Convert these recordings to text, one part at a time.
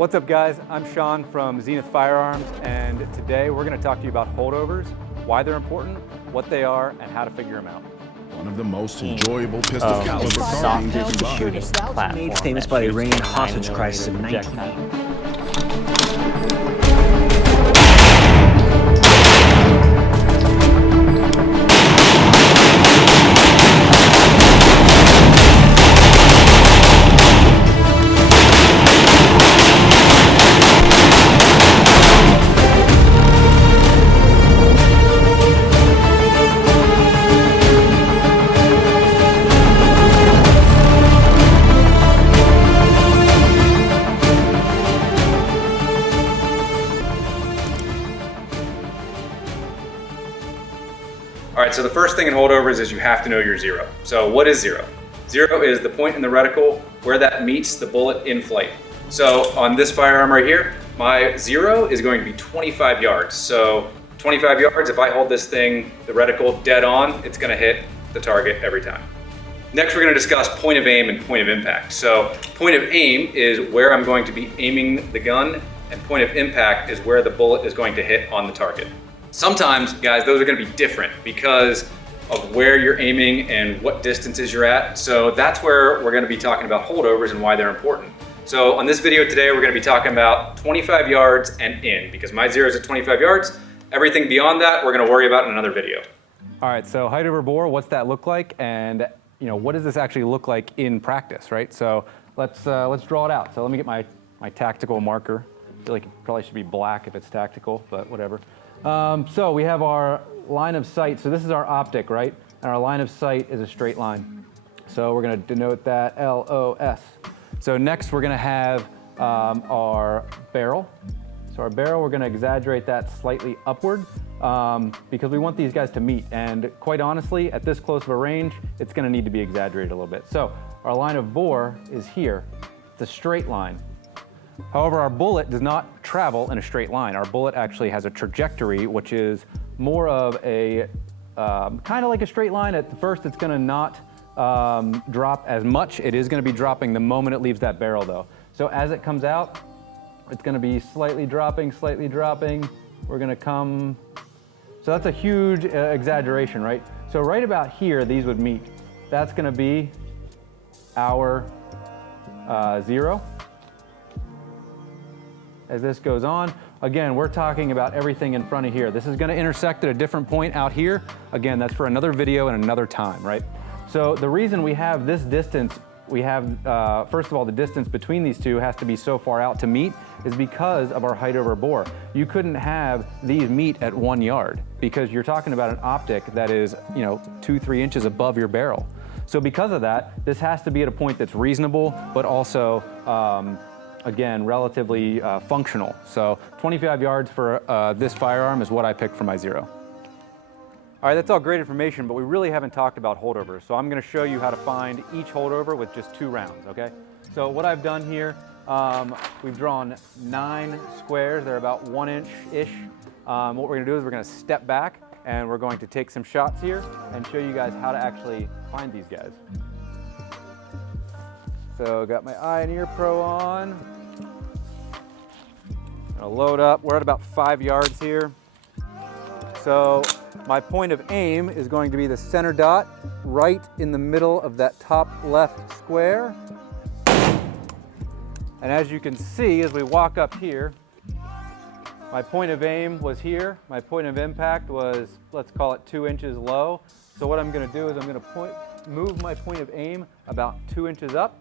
What's up guys, I'm Shaun from Zenith Firearms, and today we're going to talk to you about holdovers, why they're important, what they are, and how to figure them out. One of the most enjoyable pistol caliber soft shooting platform made famous by the Iranian hostage crisis in 1980. All right, so the first thing in holdovers is you have to know your zero. So what is zero? Zero is the point in the reticle where that meets the bullet in flight. So on this firearm right here, my zero is going to be 25 yards. So 25 yards, if I hold this thing, the reticle dead on, it's gonna hit the target every time. Next, we're gonna discuss point of aim and point of impact. So point of aim is where I'm going to be aiming the gun, and point of impact is where the bullet is going to hit on the target. Sometimes, guys, those are gonna be different because of where you're aiming and what distances you're at. So that's where we're gonna be talking about holdovers and why they're important. So on this video today, we're gonna be talking about 25 yards and in, because my zero is at 25 yards. Everything beyond that, we're gonna worry about in another video. All right, so height over bore, what's that look like? And what does this actually look like in practice, right? So let's draw it out. So let me get my tactical marker. I feel like it probably should be black if it's tactical, but whatever. So we have our line of sight. So this is our optic, right? And our line of sight is a straight line. So we're going to denote that LOS. So next we're going to have our barrel. So our barrel, we're going to exaggerate that slightly upward because we want these guys to meet. And quite honestly, at this close of a range, it's going to need to be exaggerated a little bit. So our line of bore is here. It's a straight line. However, our bullet does not travel in a straight line. Our bullet actually has a trajectory, which is more of a, kind of like a straight line. At first, it's gonna not drop as much. It is gonna be dropping the moment it leaves that barrel though. So as it comes out, it's gonna be slightly dropping, slightly dropping. We're gonna come, so that's a huge exaggeration, right? So right about here, these would meet. That's gonna be our zero. As this goes on, again, we're talking about everything in front of here. This is gonna intersect at a different point out here. Again, that's for another video and another time, right? So the reason we have this distance, we have, first of all, the distance between these two has to be so far out to meet is because of our height over bore. You couldn't have these meet at 1 yard because you're talking about an optic that is, 2-3 inches above your barrel. So because of that, this has to be at a point that's reasonable, but also, again, relatively functional. So 25 yards for this firearm is what I picked for my zero. All right, that's all great information, but we really haven't talked about holdovers. So I'm gonna show you how to find each holdover with just 2 rounds, okay? So what I've done here, we've drawn 9 squares. They're about 1 inch-ish. What we're gonna do is we're gonna step back and we're going to take some shots here and show you guys how to actually find these guys. So got my eye and ear pro on. Gonna load up. We're at about 5 yards here. So my point of aim is going to be the center dot right in the middle of that top left square. And as you can see, as we walk up here, my point of aim was here. My point of impact was, let's call it 2 inches low. So what I'm gonna do is I'm gonna move my point of aim about 2 inches up.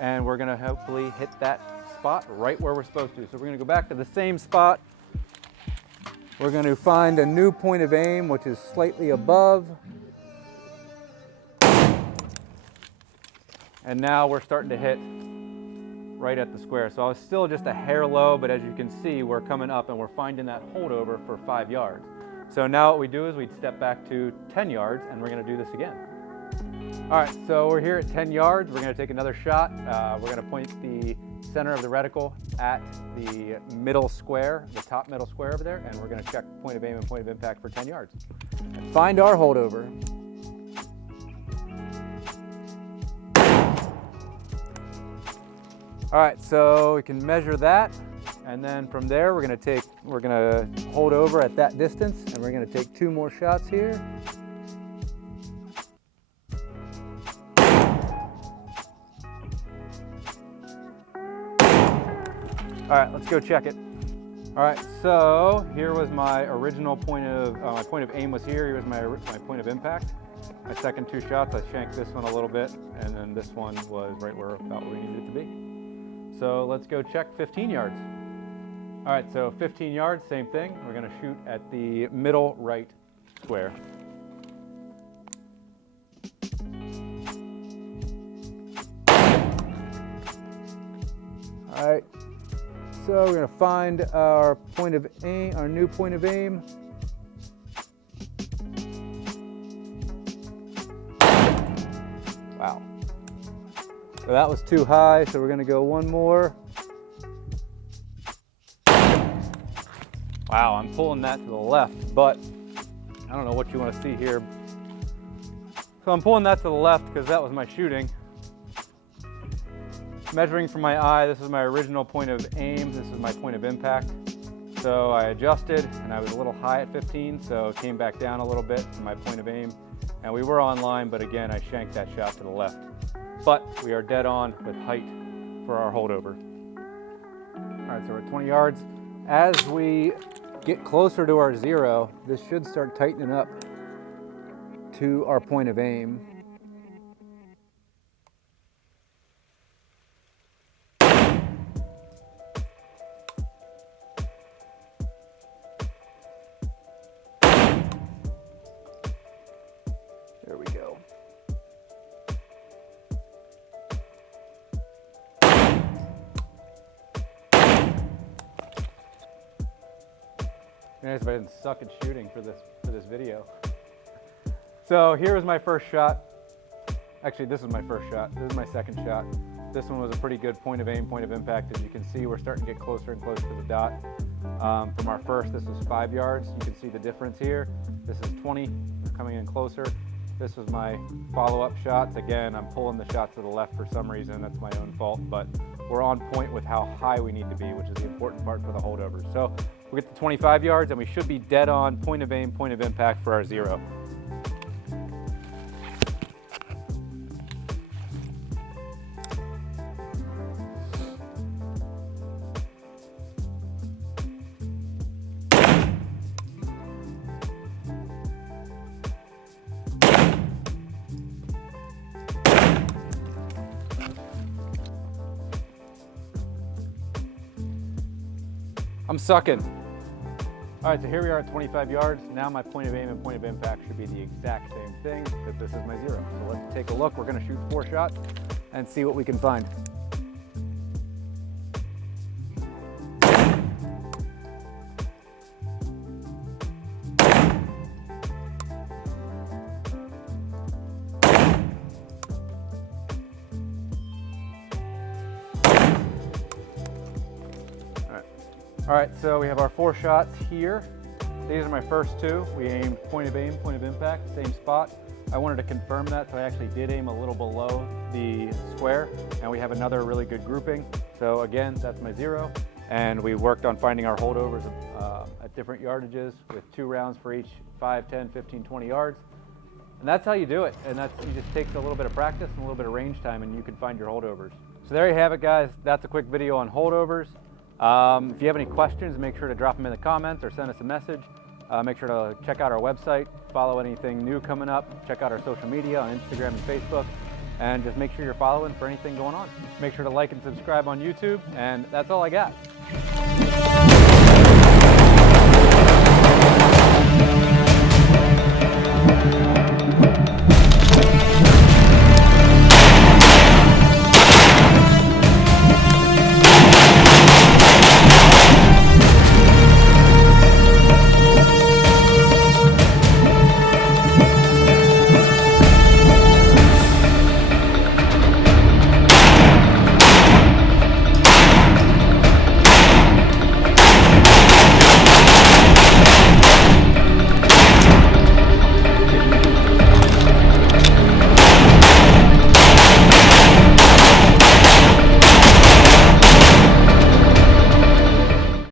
And we're gonna hopefully hit that spot right where we're supposed to. So we're gonna go back to the same spot. We're gonna find a new point of aim, which is slightly above. And now we're starting to hit right at the square. So I was still just a hair low, but as you can see, we're coming up and we're finding that holdover for 5 yards. So now what we do is we'd step back to 10 yards and we're gonna do this again. All right, so we're here at 10 yards. We're gonna take another shot. We're gonna point the center of the reticle at the middle square, the top middle square over there, and we're gonna check point of aim and point of impact for 10 yards. And find our holdover. All right, so we can measure that, and then from there we're gonna hold over at that distance, and we're gonna take 2 more shots here. All right, let's go check it. All right, so here was my original point of, my point of aim was here. Here was my point of impact. My second 2 shots, I shanked this one a little bit, and then this one was right about where we needed it to be. So let's go check 15 yards. All right, so 15 yards, same thing. We're gonna shoot at the middle right square. All right. So we're going to find our point of aim, our new point of aim. Wow. So that was too high, so we're going to go 1 more. Wow, I'm pulling that to the left, but I don't know what you want to see here. So I'm pulling that to the left because that was my shooting. Measuring from my eye, this is my original point of aim, this is my point of impact. So I adjusted, and I was a little high at 15, so it came back down a little bit from my point of aim. And we were on line, but again, I shanked that shot to the left. But we are dead on with height for our holdover. All right, so we're at 20 yards. As we get closer to our 0, this should start tightening up to our point of aim. There we go. Nice if I didn't suck at shooting for this video. So here was my first shot. Actually, this is my first shot. This is my second shot. This one was a pretty good point of aim, point of impact. As you can see, we're starting to get closer and closer to the dot. From our first, this was 5 yards. You can see the difference here. This is 20, we're coming in closer. This was my follow-up shots. Again, I'm pulling the shot to the left for some reason. That's my own fault, but we're on point with how high we need to be, which is the important part for the holdover. So we get to 25 yards, and we should be dead on point of aim, point of impact for our 0. I'm sucking. All right, so here we are at 25 yards. Now my point of aim and point of impact should be the exact same thing, because this is my 0. So let's take a look. We're gonna shoot 4 shots and see what we can find. All right, so we have our 4 shots here. These are my first 2. We aimed point of aim, point of impact, same spot. I wanted to confirm that, so I actually did aim a little below the square, and we have another really good grouping. So again, that's my 0. And we worked on finding our holdovers at different yardages with 2 rounds for each 5, 10, 15, 20 yards. And that's how you do it. And it just takes a little bit of practice and a little bit of range time, and you can find your holdovers. So there you have it, guys. That's a quick video on holdovers. If you have any questions, make sure to drop them in the comments or send us a message. Make sure to check out our website, follow anything new coming up, check out our social media on Instagram and Facebook, and just make sure you're following for anything going on. Make sure to like and subscribe on YouTube, and that's all I got.